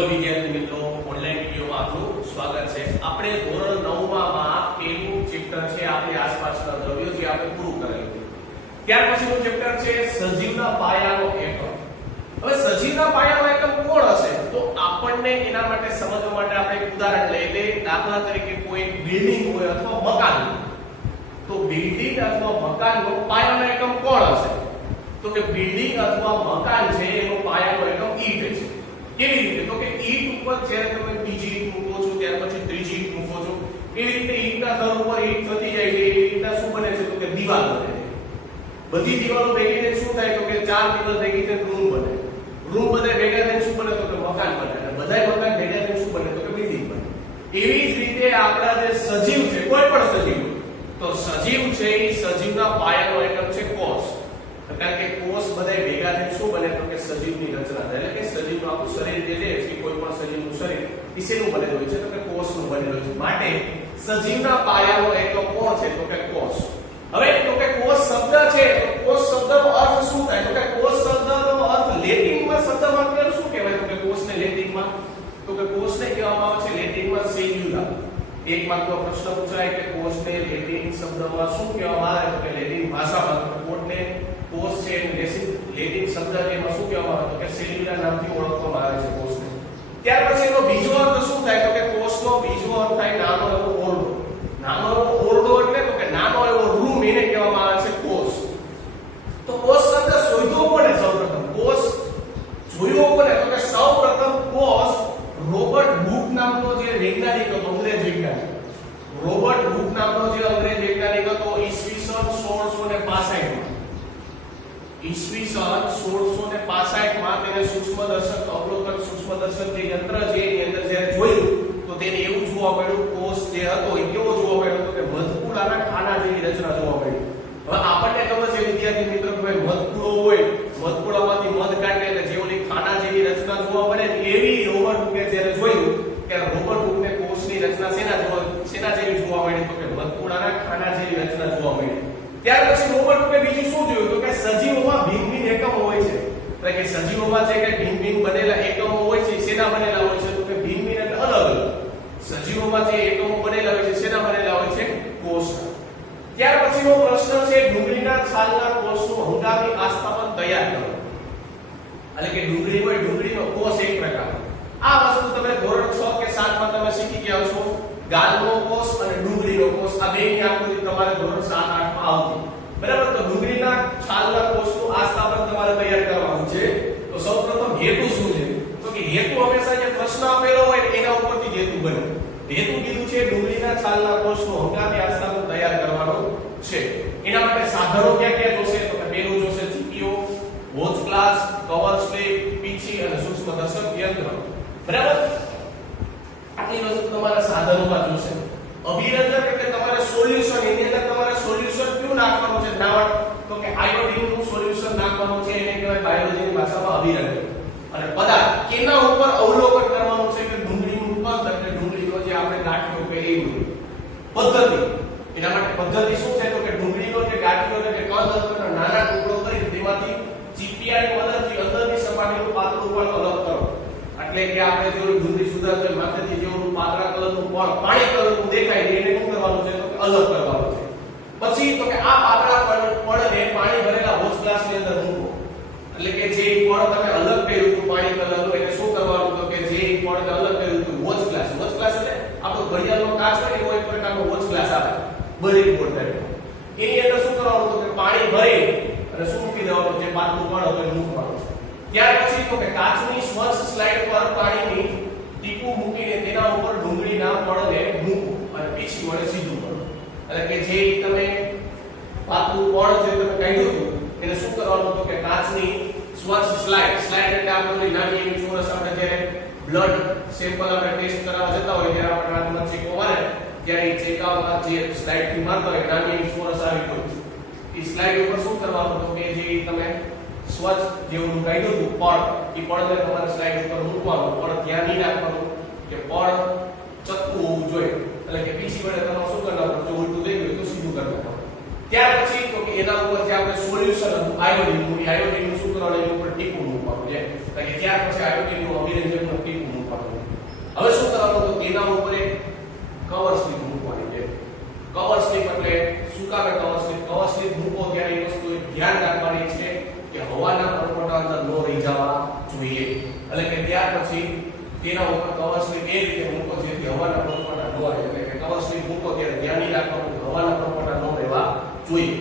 Hello વિદ્યાર્થી મિત્રો, online વિડિયોમાં આપનું સ્વાગત છે. આપણે ધોરણ 9 માં પહેલું ચેપ્ટર છે આપણી આસપાસના દ્રવ્યો જે આપણે પૂરું કરેલું છે. ત્યાર પછીનું ચેપ્ટર છે સજીવના પાયાનો એકમ. હવે સજીવના પાયાનો એકમ કોણ હશે? તો આપણને એના માટે સમજવા માટે આપણે એક ઉદાહરણ લઈ લઈએ. દાખલા તરીકે કોઈ બિલ્ડિંગ હોય અથવા મકાન, તો બિલ્ડિંગ અથવા મકાનનો પાયાનો એકમ કોણ હશે? તો કે બિલ્ડિંગ અથવા મકાન છે એનો પાયાનો એકમ ઈંટ છે. કેવી રીતે? તો કે ઈંટ ઉપર જ્યારે તમે બીજી ઈંટ મૂકો છો, ત્યાર પછી ત્રીજી ઈંટ મૂકો છો, એવી રીતે ઈંટના થર ઉપર ઈંટ થતી જાય છે. એવી રીતના શું બને છે? તો કે દીવાલ બને છે. બધી દીવાલો ભેગી થઈને શું થાય? તો કે ચાર દીવાલ ભેગી થઈને રૂમ બને. રૂમ બધા ભેગા થઈને શું બને? તો કે મકાન બને. અને બધાય મકાન ભેગા થઈને શું બને? તો કે બિલ્ડિંગ બને. એવી જ રીતે આપણા જે સજીવ છે, કોઈ પણ સજીવ, તો સજીવ છે એ સજીવના પાયાનો એકમ છે કોષ. કારણ કે કોષ બધાય ભેગા થઈને શું બને? તો કે સજીવની રચના થાય. એટલે કે સજીવનું આખું શરીર જે છે, કોઈ પણ સજીવનું શરીર શેનું બનેલું હોય છે? તો કે કોષનું બનેલું હોય છે. માટે સજીવના પાયાનો એકમ કોણ છે? તો કે કોષ. હવે તો કે કોષ શબ્દ છે, તો કોષ શબ્દનો અર્થ શું થાય? તો કે કોષ શબ્દનો અર્થ લેટિનમાં શબ્દમાં શું કહેવાય? તો કે કોષને લેટિનમાં, તો કે કોષને કહેવામાં આવે છે લેટિનમાં સેલ્યુલા. એક માત્ર પ્રશ્ન પૂછાય કે કોષને લેટિન શબ્દમાં શું કહેવામાં આવે? તો કે લેટિન ભાષામાં કોષ છે લેટિન શબ્દ એમાં શું કહેવામાં આવે? તો કે સેલ્યુલા નામથી ઓળખવામાં આવે છે કોષને. ત્યાર પછી એનો બીજો અર્થ શું થાય? તો કે કોષનો બીજો અર્થ થાય નાનો એવો ઓરડો. નાનો એવો ઓરડો એટલે તો કે નાનો એવો રૂમ, એને કહેવામાં આવે છે કોષ. તો કોષ શબ્દ શોધ્યો કોને? સૌપ્રથમ કોષ જોયો કોને? તો કે સૌપ્રથમ કોષ રોબર્ટ હુક નામનો જે વૈજ્ઞાનિક હતો, અંગ્રેજ વૈજ્ઞાનિક, રોબર્ટ હુક નામનો જે અંગ્રેજ વૈજ્ઞાનિક હતો, ઈસવીસન 1665 ઈસવીસન 1665 માં તેને સૂક્ષ્મદર્શક અવલોકન સૂક્ષ્મદર્શક જે યંત્ર છે એની અંદર જ્યારે જોયું તો તેને એવું જોવા મળ્યું, કોષ જે હતો એ કેવો જોવા મળ્યો? તો કે મધપૂડાના ખાના જેવી રચના જોવા મળી. હવે આપણને ખબર છે વિદ્યાર્થી મિત્રો કે ભાઈ મધપૂડો હોય, મધપૂડામાંથી મધ કાઢે એટલે જે ઓલી ખાના જેવી રચના જોવા મળે, એવી રોબર્ટ હુકે જ્યારે જોયું કે રોબર્ટ હુકને કોષની રચના શેના જેવી જોવા મળી? તો કે મધપૂડાના ખાના જેવી રચના જોવા મળી. ત્યાર પછી રોબર્ટ હુકે બીજું શું જોયું? તો કે સજીવોમાં ભિન્ન ભિન્ન એકમો હોય છે. એટલે કે સજીવોમાં જે કે ભિન્ન ભિન્ન બનેલા એકમો હોય છે, શેના બનેલા હોય છે? તો કે ભિન્ન ભિન્ન એટલે અલગ અલગ. સજીવોમાં જે એકમો બનેલા હોય છે, શેના બનેલા હોય છે? કોષના. ત્યાર પછીનો પ્રશ્ન છે ડુંગળીના છાલના કોષનું હંગામી આસ્થાપન તૈયાર કરો. એટલે કે ડુંગળી હોય, ડુંગળીનો કોષ એક પ્રકારનો. આ વસ્તુ તમે ધોરણ 6 કે 7 માં તમે શીખી ગયા છો. ગાલનો કોષ અને ડુંગળીનો કોષ, આ બેની આકૃતિ તમારે ધોરણ 7 8 માં આવતી. બરાબર? તો ડુંગળીના છાલના કોષનું આસ્થાપન તમારે તૈયાર કરવાનું છે. તો સૌપ્રથમ હેતુ શું છે? તો કે હેતુ હંમેશા જે પ્રશ્ન આપેલો હોય એના ઉપરથી હેતુ બને. હેતુ કીધું છે ડુંગળીના છાલના કોષનું હંગામી આસ્થાપન તૈયાર કરવાનો છે. એના માટે સાધનો ક્યાં ક્યાં જોશે? તો કે પહેલું જોશે ચીપીઓ, વોચ ગ્લાસ, કવર સ્લિપ, પીંછી અને સૂક્ષ્મદર્શક યંત્ર. બરાબર? આટલી વસ્તુ તમારા સાધનોમાં જોશે. અભિરંજક એટલે તમારે સોલ્યુશન, એની અંદર તમારે સોલ્યુશન ક્યું નાખવાનું છે? દ્રાવણ. તો કે આયોડિનનું સોલ્યુશન નાખવાનું છે, એને કહેવાય બાયોલોજીની ભાષામાં અભિરંજક. અને પદાર્થ કેના ઉપર અવલોકન કરવાનું છે? કે ડુંગળીનું કદ એટલે ડુંગળીનો જે આપણે ગાંઠિયો કે એવું. પદ્ધતિ, એના માટે પદ્ધતિ શું છે? તો કે ડુંગળીનો જે ગાંઠિયો એટલે કે કદ હતો એનો નાના ટુકડો કરી તેમાંથી ચીપિયાની મદદથી અંદરની સપાટીનું પાતળું પણ અલગ કરો. એટલે કે આપણે જે ડુંગળી સુધારતા માથેથી જેવું પાતળા કલરનું પણ પાણી કલરનું દેખાય એને શું કરવાનું છે? તો કે અલગ કરવાનું છે. પછી તો કે આ પાતળા પડને પાણી ભરેલા વોચ ગ્લાસની અંદર મૂકો. એટલે કે જે પડ તમે અલગ કર્યું હતું પાણી કલરનું, એને શું કરવાનું? તો કે જે પડને અલગ કર્યું હતું વોચ ગ્લાસ. વોચ ગ્લાસ એટલે આપણો ઘડિયાળનો કાચ હોય એવો એક પ્રકારનો વોચ ગ્લાસ આવે, બરી બોર્ડ ટાઈપનો. એની અંદર શું કરવાનું? તો કે પાણી ભરી અને શું મૂકી દેવાનું? જે પાતળું પડ હતું એ મૂકવાનું. ત્યાર પછી તો કે કાચની સ્વચ્છ સ્લાઇડ પર પાણીની ટીપું મૂકીને તેના ઉપર ડુંગળીના પડને મૂકો અને પીછી વડે સીધું કરો. એટલે કે જે તમે પાતળું પડ જે તમે કાઢ્યું હતું એને શું કરવાનું? તો કે કાચની સ્વચ્છ સ્લાઇડ એટલે આપણે નાની એવી ચોરસ, આપણે જ્યારે બ્લડ સેમ્પલ આપણે ટેસ્ટ કરાવવા જતા હોય ત્યારે આપણે હાથમાં ચેકો મારે ત્યારે એ ચેકામાં જે સ્લાઇડ થી મારતા હોય નાની એવી ચોરસ આવી હોય એ સ્લાઇડ ઉપર શું કરવાનું? તો કે જે તમે સ્વચ્છ જેવું કાઢ્યું હતું પડ, એ પડને તમારે સ્લાઇડ ઉપર મૂકવાનું. પડ ધ્યાન નહીં રાખવાનું કે પડ ચક્કું હોવું જોઈએ. એટલે કે પીછી વડે તમારે શું કરવાનું? જો ઉલટું થઈ ગયું તો સીધું કરી નાખવાનું. ત્યાર પછી તો કે એના ઉપર જે આપણે સોલ્યુશન હતું આયોડિનનું, આયોડિનનું શું કરવાનું? એની ઉપર ટીપું મૂકવાનું છે. એટલે કે ત્યાર પછી આયોડિનનું અભિરંજકનું ટીપું મૂકવાનું. જોઈએ. એટલે કે ત્યાર પછી તેના ઉપર કવર સ્લિપ એ રીતે મૂકો જેથી હવાના પ્રમાણમાં ન રહે. એટલે કે કવર સ્લિપ મૂકો ત્યારે ધ્યાન રાખવાનું કે હવાના પ્રમાણમાં ન રહેવા જોઈએ.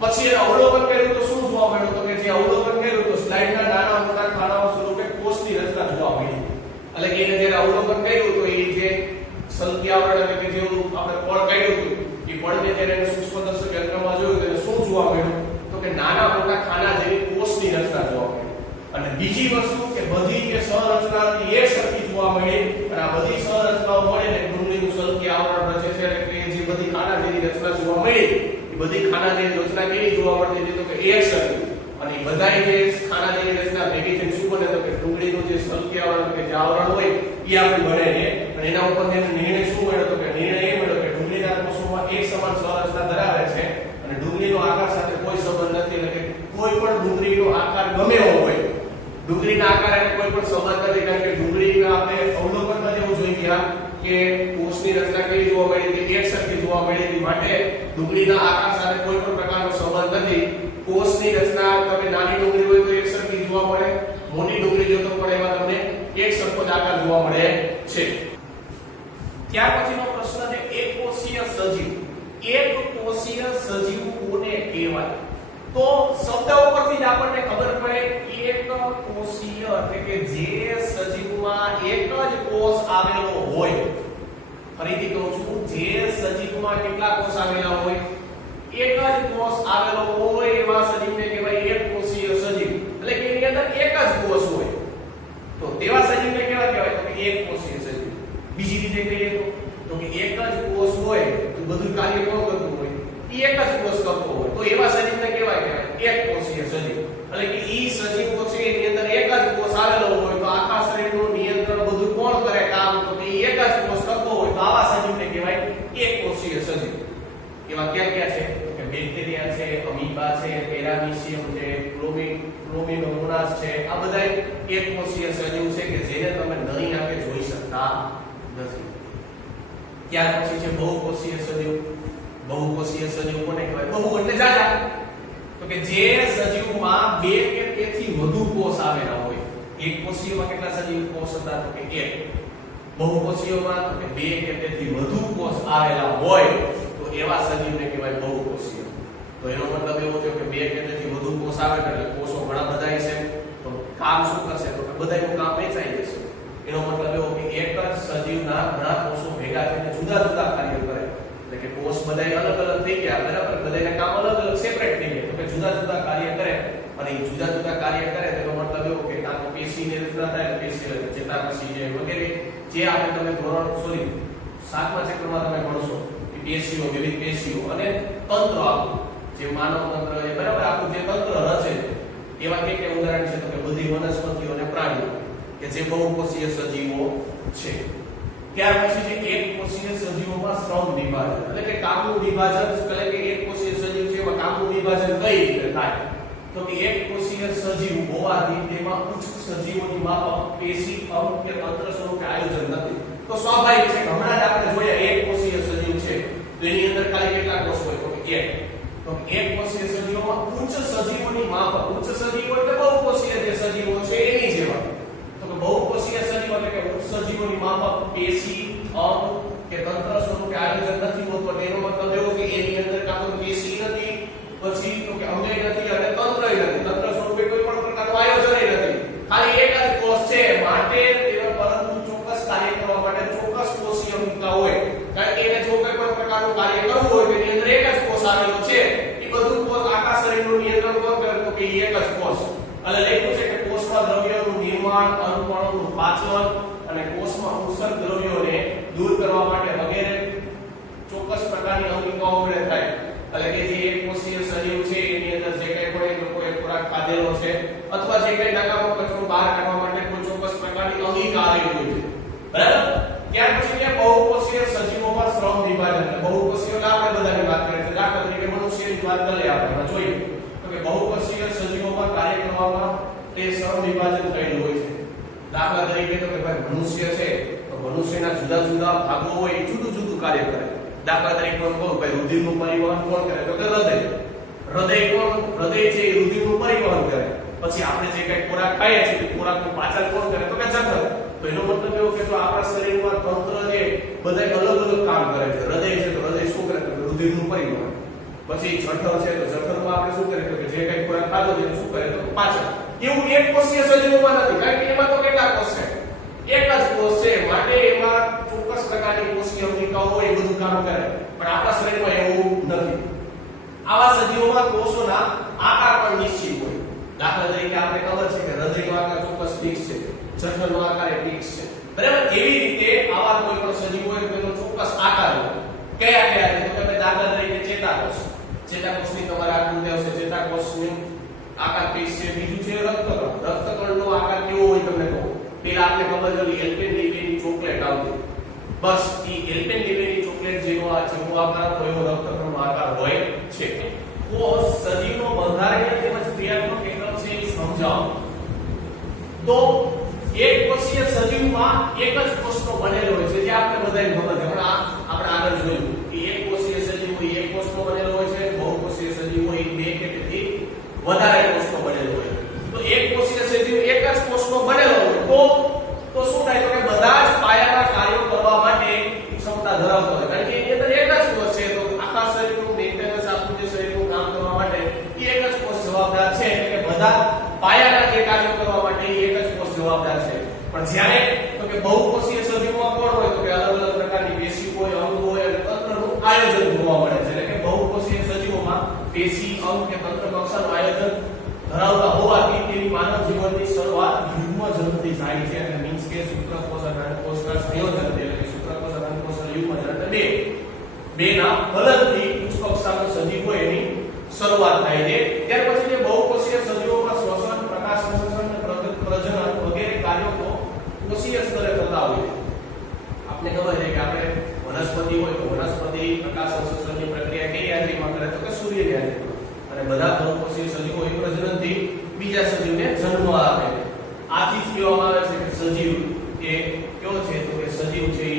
પછી એ અવલોકન કર્યું તો શું જોવા મળ્યું? તો કે જે અવલોકન કર્યું તો સ્લાઇડના નાના મોટા ખાનાઓ સ્વરૂપે કોષની રચના જોવા મળી. એટલે કે એને જ્યારે અવલોકન કર્યું તો એ જે સંખ્યાવરણ એટલે કે જે આપણે પળ કાઢ્યું હતું એ પળને જ્યારે એને સૂક્ષ્મદર્શક યંત્રમાં જોયું તો શું જોવા મળ્યું? તો કે નાના મોટા ખાના જેવી કોષની રચના જોવા મળી. અને બીજી વસ્તુ કે બધી જે સંરચનાની એક સરખી જોવા મળી અને આ બધી સંરચનાઓ મળીને ડુંગળીનું સંખ્યાવરણ રચે છે. એટલે કે જે બધી ખાના જેવી રચના જોવા મળી એ બધી ખાના જેવી રચના કેવી જોવા મળતી હતી? તો કે એક સરખી. અને બધાય જે ખાના જેવી રચના ભેગી થઈને શું બને? તો કે ડુંગળીનું જે સંખ્યાવરણ કે જે આવરણ હોય એ આપણું બને છે. અને એના ઉપર નિર્ણય શું મળ્યો? તો કે નિર્ણય એ મળ્યો કે ડુંગળીના કોષોમાં એક સમાન સંરચના ધરાવે છે અને ડુંગળીનો આકાર સાથે કોઈ સંબંધ નથી. એટલે કે કોઈ પણ ડુંગળીનો આકાર ગમે એવો હોય, ડુંગળીના આકાર અને કોઈ પણ સંબંધ નથી. કારણ કે ડુંગળીના આપણે અવલોકનમાં જેવું જોઈ ગયા કે કોષની રચના કેવી જોવા મળી હતી? એક સરખી જોવા મળી હતી. માટે ડુંગળીના આકાર સાથે કોઈ પણ પ્રકારનો સંબંધ નથી. કોષની રચના તમે નાની ડુંગળી હોય તો એક સરખી જોવા મળે, મોટી ડુંગળી જો તો પણ એમાં તમને એક સરખો જ આકાર જોવા મળે છે. ત્યાર પછીનો પ્રશ્ન છે એકકોષીય સજીવ. એકકોષીય સજીવ કોને કહેવાય? તો શબ્દ ઉપરથી જ આપણને ખબર પડે એકકોષીય એટલે કે જે સજીવમાં એક જ કોષ આવેલો હોય. ફરીથી કહું છું, જે સજીવમાં કેટલા કોષ આવેલા હોય? એક જ કોષ આવેલો હોય એવા સજીવને કહેવાય એકકોષીય સજીવ. એટલે કે એની અંદર એક જ કોષ હોય તો તેવા સજીવને કેવા કહેવાય? તો કે એકકોષીય સજીવ. બીજી રીતે કહીએ તો કે એક જ કોષ હોય તો બધું કાર્ય કોણ કરતું હોય? એક જ કોષ કરતો હોય તો એવા સજીવને કહેવાય એકકોષીય સજીવ. એટલે કે ઈ સજીવો છે એની અંદર એક જ કોષ આવેલો હોય તો આખા શરીરનું નિયંત્રણ બધું કોણ કરે કામ? તો કે એક જ કોષ કરતો હોય તો આવા સજીવને કહેવાય એકકોષીય સજીવ. એવા ક્યાં ક્યાં છે? કે બેક્ટેરિયા છે, અમીબા છે, પેરામીશિયમ છે, ક્લોમિનોમોનાસ છે. આ બધા એકકોષીય સજીવ છે કે જેને તમે નરી આંખે જોઈ શકતા નથી. ત્યાર પછી છે બહુકોષીય સજીવ. બહુકોષીય સજીવ કોને કહેવાય? બહુ એટલે જાજા. તો કે જે સજીવમાં બે કે તેથી વધુ કોષ આવેલા હોય. એકકોષીયમાં કેટલા સજીવ કોષ હતા? તો કે એક. બહુકોષીયમાં તો કે બે કે તેથી વધુ કોષ આવેલા હોય તો એવા સજીવને કહેવાય બહુકોષીય. તો એનો મતલબ એવો થયો કે બે કે તેથી વધુ કોષ આવે એટલે કોષો ઘણા બધા છે તો કામ શું કરશે? તો કે બધાયનું કામ વેચાઈ જશે. એનો મતલબ એવો કે એક જ સજીવના ઘણા કોષો ભેગા થઈને જુદા જુદા કાર્ય કરે. એટલે કે કોષ બધાય અલગ અલગ થઈ ગયા, બરાબર? બધાયના કામ અલગ અલગ સેપરેટ થઈ ગયા. તો કે જુદા જુદા કાર્ય કરે અને એ જુદા જુદા કાર્ય કરે તેનો મતલબ એવો કે કાં તો પેશીની રચના થાય, પેશી એટલે ચેતાપેશી છે વગેરે જે આપણે તમે ધોરણ 7મા ચેપ્ટરમાં તમે ભણશો કે પેશીઓ, વિવિધ પેશીઓ અને તંત્ર આખું જે માનવ તંત્ર છે, બરાબર? આખું જે તંત્ર રચે એવા કે ઉદાહરણ છે તો કે બધી વનસ્પતિઓ અને પ્રાણીઓ કે જે બહુકોષીય સજીવો છે. ત્યાર પછી જે એકકોષીય સજીવોમાં શ્રમ વિભાજન એટલે કે કામનું વિભાજન. એટલે કે એકકોષીય સજીવ છે એમાં કામનું વિભાજન કઈ રીતે થાય? તો કે એકકોષીય સજીવ હોવાથી તેમાં ઉચ્ચ સજીવોની માફક પેશી, અંગ કે તંત્ર સ્વરૂપે આયોજન નથી. તો સ્વાભાવિક છે કે હમણાં જ આપણે જોયા એકકોષીય સજીવ છે તો એની અંદર ખાલી કેટલા કોષ હોય? તો કે એક. તો એકકોષીય સજીવોમાં ઉચ્ચ સજીવોની માફક, ઉચ્ચ સજીવો એટલે બહુકોષીય જે સજીવો છે એની જેવા. તો કે બહુકોષીય સજીવ એટલે કે ઉચ્ચ સજીવોની માફક પેશી, અંગ કે તંત્ર સ્વરૂપે આયોજન નથી હોતું. એનો મતલબ એવો કે એની અંદર કાં તો પેશી નથી, પછી તો કે અંગય નથી અને તંત્રય નથી. તંત્ર સ્વરૂપે કોઈ પણ પ્રકારનું આયોજન નથી. ખાલી એક જ કોષ છે માટે તેનો પરંતુ ચોક્કસ કાર્ય કરવા માટે ચોક્કસ કોષીય ભૂમિકા હોય. કારણ કે એને જો કોઈ પણ પ્રકારનું કાર્ય કરવું હોય તો એની અંદર એક જ કોષ આવેલો છે. એ બધું કોષ આખા શરીરનું નિયંત્રણ કોણ કરે? તો કે એક જ કોષ. એટલે લખ્યું છે કે કોષમાં દ્રવ્યોનું નિર્માણ, અણુકણોનું પાચન અને કોષમાં ઉત્સર્ગ દ્રવ્યોને દૂર કરવા માટે વગેરે ચોક્કસ પ્રકારની અંગિકાઓ વડે થાય. એટલે કે જે એકકોષીય શરીર છે એની અંદર જે કંઈ પણ એ લોકોએ ખોરાક ખાધેલો છે અથવા જે કંઈ નકામો કચરો બહાર કાઢવા માટે કોઈ ચોક્કસ પ્રકારની અંગિકા આવેલી હોય છે, બરાબર? ત્યાર પછી કે બહુકોષીય સજીવોમાં શ્રમ વિભાજન. બહુકોષીય આપણે બધાની વાત કરીએ છીએ. દાખલા તરીકે મનુષ્યની વાત કરીએ આપણે જોઈએ તો કે બહુકોષીય સજીવોમાં કાર્ય કરવામાં તે શ્રમ વિભાજન થયેલું હોય છે. દાખલા તરીકે તો કે ભાઈ મનુષ્ય છે તો મનુષ્યના જુદા જુદા ભાગો હોય એ જુદું જુદું કાર્ય કરે. દાખલા તરીકે કોણ ભાઈ રુધિરનું પરિવહન કોણ કરે? તો કે હૃદય. હૃદય છે એ રુધિરનું પરિવહન કરે. પછી આપણે જે કઈ ખોરાક ખાઈએ છીએ ખોરાકનું પાચન કોણ કરે તો કે જઠર. તો એનો મતલબ એવો કે જો આપણા શરીરમાં તંત્ર જે બધા અલગ અલગ કામ કરે છે. હૃદય છે તો હૃદય શું કરે તો રુધિરનું પરિવહન. પછી જઠર છે તો જઠરમાં આપણે શું કરે તો કે જે કઈ ખોરાક ખાધો છે શું કરે તો પાચન. એવું એક કોષીય સજીવોમાં નથી, કારણ કે એમાં તો કેટલા કોષ છે? એક જ કોષ છે, માટે એમાં ચોક્કસ પ્રકારની કોષીય અંગિકાઓ હોય એ બધું કામ કરે. પણ આપણા શરીરમાં એવું નથી. આવા સજીવોમાં કોષોના આકાર પણ નિશ્ચિત હોય. દાખલા તરીકે આપણે ખબર છે કે હૃદયનો આકાર ચોક્કસ ફિક્સ છે, જઠરનો આકાર એ ફિક્સ છે, બરાબર. એવી રીતે આવા કોઈ પણ સજીવ હોય તેનો ચોક્કસ આકાર હોય. કયા કયા છે તો કે દાખલા તરીકે ચેતાકોષ. ચેતાકોષની તમારે આકૃતિ આવશે. ચેતાકોષનો આકાર ફિક્સ છે. બીજું છે રક્તકણ. રક્તકણનો આકાર કેવો હોય તમને કહું. પેલા આપણે ખબર છે એલ્પેનલીબેની ચોકલેટ આવતી, બસ ઈ એલ્પેનલીબેની ચોકલેટ જેવો આકાર હોય એવો રક્તકણનો આકાર હોય છે. કોષ સજીવનો બંધારણીય તેમજ ક્રિયાત્મક એકમ છે એ સમજાવો. તો એક કોષીય સજીવમાં એક જ કોષનો બનેલો હોય છે, જે આપણે બધાને ખબર છે. હમણાં આપણે આગળ જોયું કે એક કોષીય સજીવ હોય એક કોષનો બનેલો હોય છે, બહુકોષીય સજીવ હોય બે કે તેથી વધારે કોષનો બનેલો હોય. તો એક કોષીય સજીવ એક જ કોષનો બનેલો હોય તો શું થાય તો કે બધા જ પાયાના કાર્યો કરવા માટે ક્ષમતા ધરાવતો હોય. કારણ કે એની અંદર એક જ કોષ છે, તો આખા શરીરનું મેન્ટેનન્સ આપણું જે શરીરનું કામ કરવા માટે એ એક જ કોષ જવાબદાર છે. એટલે કે બધા પાયાના જે કાર્યો કરવા માટે એ એક જ કોષ જવાબદાર છે. પણ જ્યારે તો કે બહુકોષીય સજીવોમાં કોણ હોય તો કે અલગ અલગ પ્રકારની પેશી હોય, અંગ હોય અને તંત્રનું આયોજન જોવા મળે છે. એટલે કે બહુકોષીય સજીવોમાં પેશી, અંગ કે તંત્ર કક્ષાનું આયોજન ધરાવતા હોવાથી તેની માનવ જીવનની શરૂઆત યુગ્મજનથી થાય છે. અને મીન્સ કે શુક્રકોષ અને અંડકોષના સંયોજન, એટલે કે શુક્રકોષ અને અંડકોષ અને યુગ્મજન બે ના ફલનથી ઉચ્ચ કક્ષાનો સજીવ હોય એની શરૂઆત થાય છે. ત્યાર પછી જે બહુકોષીય સજીવોમાં શ્વસન, પ્રકાશ સંશ્લેષણ અને પ્રજનન વગેરે કાર્યો તો કોષીય સ્તરે થતા હોય છે. આપણે ખબર છે કે આપણે વનસ્પતિ હોય તો વનસ્પતિ પ્રકાશ સંશ્લેષણની પ્રક્રિયા કઈ હાજરીમાં કરે તો કે સૂર્યની હાજરીમાં. અને બધા બહુકોષીય સજીવો એ પ્રજનનથી બીજા સજીવને જન્મ આપે છે. આથી જ કહેવામાં આવે છે કે સજીવ એ કેવો છે તો કે સજીવ છે એ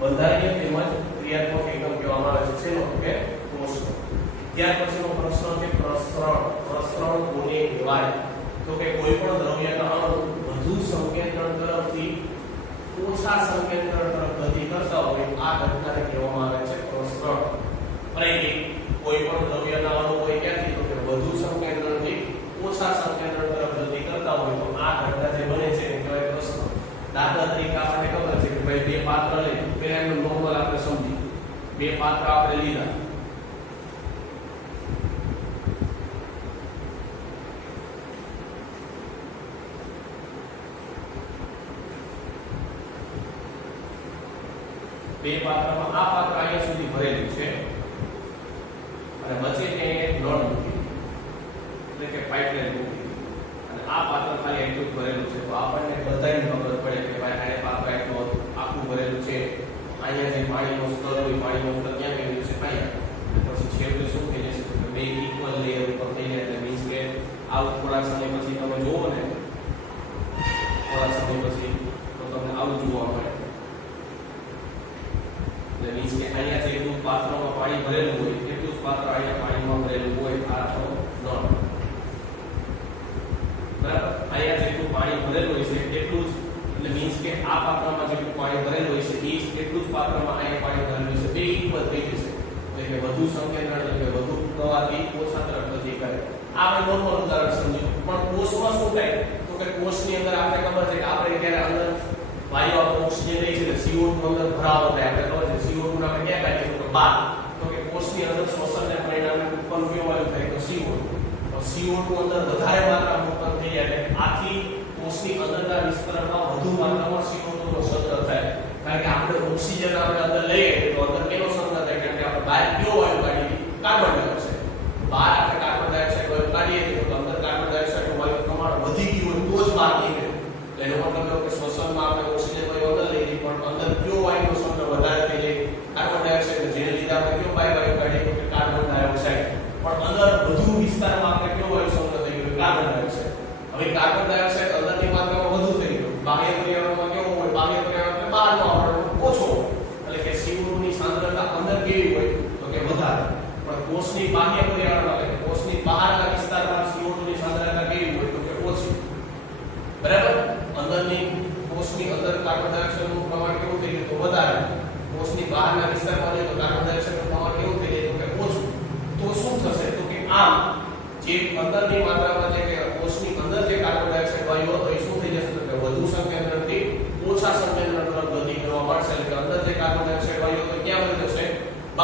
બંધારણીય તેમજ ક્રિયાત્મક એકમ કહેવામાં આવે છે. શેનો કે કોષનો. ત્યાર પછીનો પ્રશ્ન છે પ્રસરણ. પ્રસરણ કોને કહેવાય તો કે કોઈ પણ દ્રવ્યના અણુ વધુ સંકેન્દ્રણ તરફથી ઓછા સંકેન્દ્રણ તરફ ગતિ કરતા હોય આ ઘટનાને કહેવામાં આવે છે પ્રસરણ. અને કોઈ પણ દ્રવ્યના અણુ હોય ક્યાંથી તો કે વધુ સંકેન્દ્રણથી ઓછા સંકેન્દ્રણ તરફ ગતિ કરતા હોય તો આ ઘટના જે બને છે એને કહેવાય પ્રસરણ. દાખલા તરીકે આપણને ખબર છે કે ભાઈ બે પાત્ર લઈ, પહેલા એનું નોર્મલ આપણે સમજી. બે પાત્ર આપણે લીધા, બે પાત્રમાં આ પાત્ર અહીંયા સુધી ભરેલું છે અને વચ્ચે ત્યાં એક નળ મૂકી, એટલે કે પાઇપલાઇન મૂકી, અને આ પાત્ર ખાલી એટલું જ ભરેલું છે. તો આપણને બધાને ખબર પડે કે ભાઈ આ પાત્ર એટલું આખું ભરેલું છે. અહીંયા જે પાણીનો સ્તર હોય, પાણીનો સ્તર ક્યાં ગયેલું છે અહીંયા. પછી છેવટે શું થઈ જશે કે બે ઇક્વલ લેયર ઉપર થઈ જાય. એટલે મીન્સ કે આવું થોડાક સમય પછી તમે જોવો ને, થોડાક સમય પછી તો તમને આવું જોવા મળે. એટલે મીન્સ કે અહીંયા જેટલું પાત્રમાં પાણી ભરેલું હોય એટલું જ પાત્ર અહીંયા પાણીમાં ભરેલું હોય. આ તો નળ, બરાબર. અહીંયા જેટલું પાણી ભરેલું હોય છે એટલું જ, એટલે મીન્સ કે આ પાત્રમાં જેટલું પાણી ભરેલું હોય છે એ એટલું જ પાત્રમાં અહીંયા પાણી ભરેલું હોય છે. બે ઇક્વલ થઈ જશે. એટલે કે વધુ સંકેન્દ્રણ, એટલે કે વધુ પ્રવાહી ઓછા તરફ ગતિ કરે. આપણે નોર્મલ ઉદાહરણ સમજીએ. પણ કોષમાં શું થાય તો કે કોષની અંદર આપણે ખબર છે કે આપણે જ્યારે અંદર વાયુ આપણે ઓક્સિજન લઈએ છીએ CO2 અંદર ભરાવો થાય. આપણે ખબર છે CO2 ને આપણે ક્યાં કાઢીએ તો બહાર. તો કે કોષની અંદર શ્વસનને પરિણામે ઉત્પન્ન કેવું વાયુ થાય તો CO2. તો CO2 અંદર વધારે માત્રામાં ઉત્પન્ન થઈ જાય એટલે આથી કોષની અંદરના વિસ્તરણમાં વધુ માત્રામાં CO2 નો સંગ્રહ થાય. કારણ કે આપણે ઓક્સિજન આપણે અંદર લઈએ તો અંદર કેનો સંગ્રહ થાય? કારણ કે આપણે બહાર કયો વાયુ કાઢીએ? Carbon dioxide. બહાર આપણે કાર્બન ડાયોક્સાઇડ વાયુ કાઢીએ તો અંદર કાર્બન ડાયોક્સાઇડનું વાયુ પ્રમાણ વધી ગયું હોય તો જ બહાર નીકળે. એનો મતલબ એ કે શ્વસનમાં આપણે ઓક્સિજન વાયુ અંદર લઈએ પણ અંદર કયો વાયુનો સંગ્રહ વધારે થઈ જાય? Carbon dioxide. જેને લીધે આપણે કયો વાયુ કાઢીએ તો કે કાર્બન ડાયોક્સાઇડ. પણ અંદર વધુ વિસ્તારમાં આપણે કયો વાયુ સંગ્રહ થઈ ગયો? Carbon dioxide. હવે કાર્બન ડાયોક્સાઇડ અંદરની માત્રામાં વધુ થઈ ગયો. બાહ્ય પર્યાવરણમાં કેવો હોય? બાહ્ય પર્યાવરણમાં બહારનો આવરણ ઓછો હોય. એટલે કે CO2 ની સાંદ્રતા અંદર કેવી હોય તો કે વધારે. પણ કોષની બાહ્ય પર્યાવરણ એટલે કે કોષની બહારના વિસ્તારમાં CO2 ની સાંદ્રતા કેવી હોય તો કે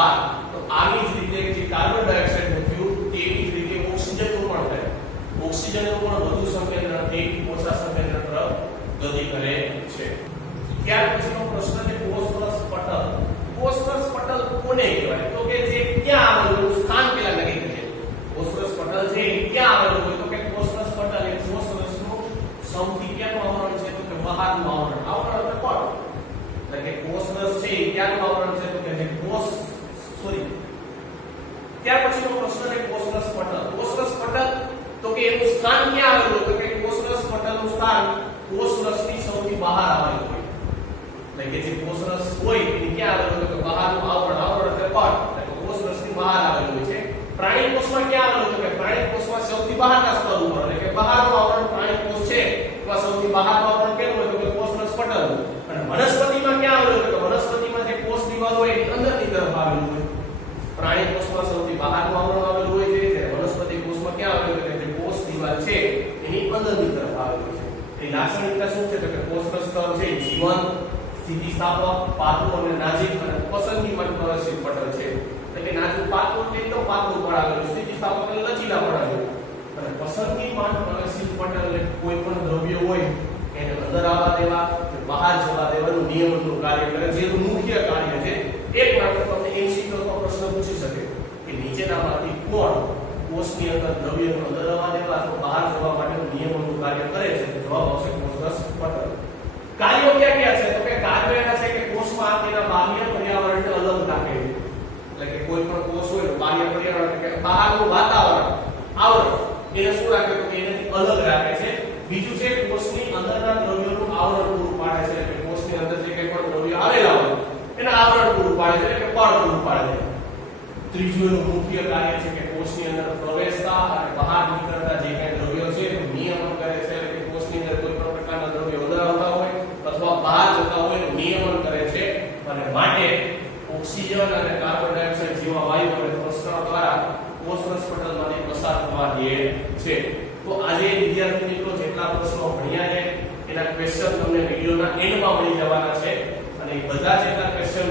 બહાર. તો આવી જ રીતે જે કાર્બન ડાયોક્સાઇડ થયું તેવી જ રીતે ઓક્સિજનનું પણ થાય. ઓક્સિજનનું પણ વધુ સંકેન્દ્રથી ઓછા સંકેન્દ્ર તરફ ગતિ કરે છે. ત્યાર પછીનો પ્રશ્ન છે ફોસ્ફરસ પટલ. ફોસ્ફરસ પટલ કોને કહેવાય? તો કે જે ક્યાં આવેલું સ્થાન પેલા નક્કી કરીએ. ફોસ્ફરસ પટલ છે એ ક્યાં આવેલું હોય? તો કે ફોસ્ફરસ પટલ એ ફોસ્ફરસનું સૌથી ક્યાંનું આવરણ છે? તો કે બહારનું આવરણ. આવરણ એટલે કોણ? એટલે કે ફોસ્ફરસ છે એ ક્યાંનું આવરણ છે? તો કે જે ત્યાર પછીનો પ્રશ્ન છે ફોસ્ફરસ પટલ. ફોસ્ફરસ પટલ તો કે એનું સ્થાન ક્યાં આવેલું? તો કે ફોસ્ફરસ પટલનું સ્થાન ફોસ્ફરસની સૌથી બહાર આવેલું હોય. એટલે કે જે ફોસ્ફરસ હોય એ ક્યાં આવેલું? તો કે બહારનું આવરણ. આવરણ એટલે કોણ? એટલે ફોસ્ફરસની બહાર આવેલું હોય છે. પ્રાણી કોષમાં ક્યાં આવેલું? તો કે પ્રાણી કોષમાં સૌથી બહારના સ્તર ઉપર. એટલે કે બહારનું આવરણ પ્રાણી કોષ છે એમાં સૌથી બહારનું આવરણ કેવું હોય? તો કે ફોસ્ફરસ પટલ. અને વનસ્પતિમાં ક્યાં આવેલું? તો કે વનસ્પતિમાં જે કોષ દિવાલ હોય એની અંદરની તરફ આવેલું હોય. પ્રાણી કોષમાં સૌથી બહારનું આવરણ આવેલું હોય છે, જ્યારે વનસ્પતિ કોષમાં ક્યાં આવેલું છે? જે કોષ દિવાલ છે એની અંદરની તરફ આવેલું છે. એની લાક્ષણિકતા શું છે? તો કે કોષનું સ્તર છે જીવંત, સ્થિતિસ્થાપક, પાતળું અને નાજુક અને પસંદગીમાં પ્રદર્શિત પટલ છે. એટલે કે નાજુક પાતળું એટલે એકદમ પાતળું પડાવેલું, સ્થિતિસ્થાપક એટલે લચીલા પડાવેલું અને પસંદગીમાં પ્રદર્શિત પટલ એટલે કોઈ પણ દ્રવ્ય હોય એને અંદર આવવા દેવા કે બહાર જવા દેવાનું નિયમનનું કાર્ય કરે. જેનું મુખ્ય કાર્ય છે એક માત્ર તમને એમસીક્યુ પ્રશ્ન પૂછી શકે કે નીચેનામાંથી કોણ કોષની અંદર દ્રવ્યનું અંદર આવવા દેવા અથવા બહાર જવા માટેનું નિયમનનું કાર્ય કરે છે? તો જવાબ આવશે ફોસ્ફરસ પટલ. કાર્યો ક્યાં ક્યાં છે? તો કે કાર્યો એના છે કે કોષમાં તેના બાહ્ય પર્યાવરણને અલગ રાખે છે. એટલે કે કોઈ પણ કોષ હોય તો બાહ્ય પર્યાવરણ એટલે કે બહારનું વાતાવરણ આવરણ એને શું રાખે? તો કે એનાથી અલગ રાખે છે. બીજું છે કોષની અંદરના દ્રવ્યોનું આવરણ પૂરું પાડે છે. એટલે કે કોષની અંદર જે કંઈ પણ દ્રવ્યો આવેલા હોય એના આવરણ પૂરું પાડે છે, એટલે કે પડ પૂરું પાડે છે. ત્રીજું એનું મુખ્ય કાર્ય છે કે કોષની અંદર પ્રવેશતા અને બહાર નીકળતા જે કંઈ દ્રવ્યો છે એનું નિયમન કરે છે. એટલે કે કોષની અંદર કોઈ પણ પ્રકારના દ્રવ્યો અંદર આવતા હોય અથવા બહાર જતા હોય એનું નિયમન કરે છે અને માટે ઓક્સિજન અને કાર્બન ડાયોક્સાઇડ જેવા વાયુઓને પ્રસરણ દ્વારા ફોસ્ફરસ પટલમાંથી પસાર થવા દે છે. તો આજે વિદ્યાર્થી મિત્રો જેટલા પ્રશ્નો ભણ્યા છે એના ક્વેશ્ચન તમને વિડિયોના એન્ડમાં મળી જવાના છે અને એ બધા જેટલા ક્વેશ્ચન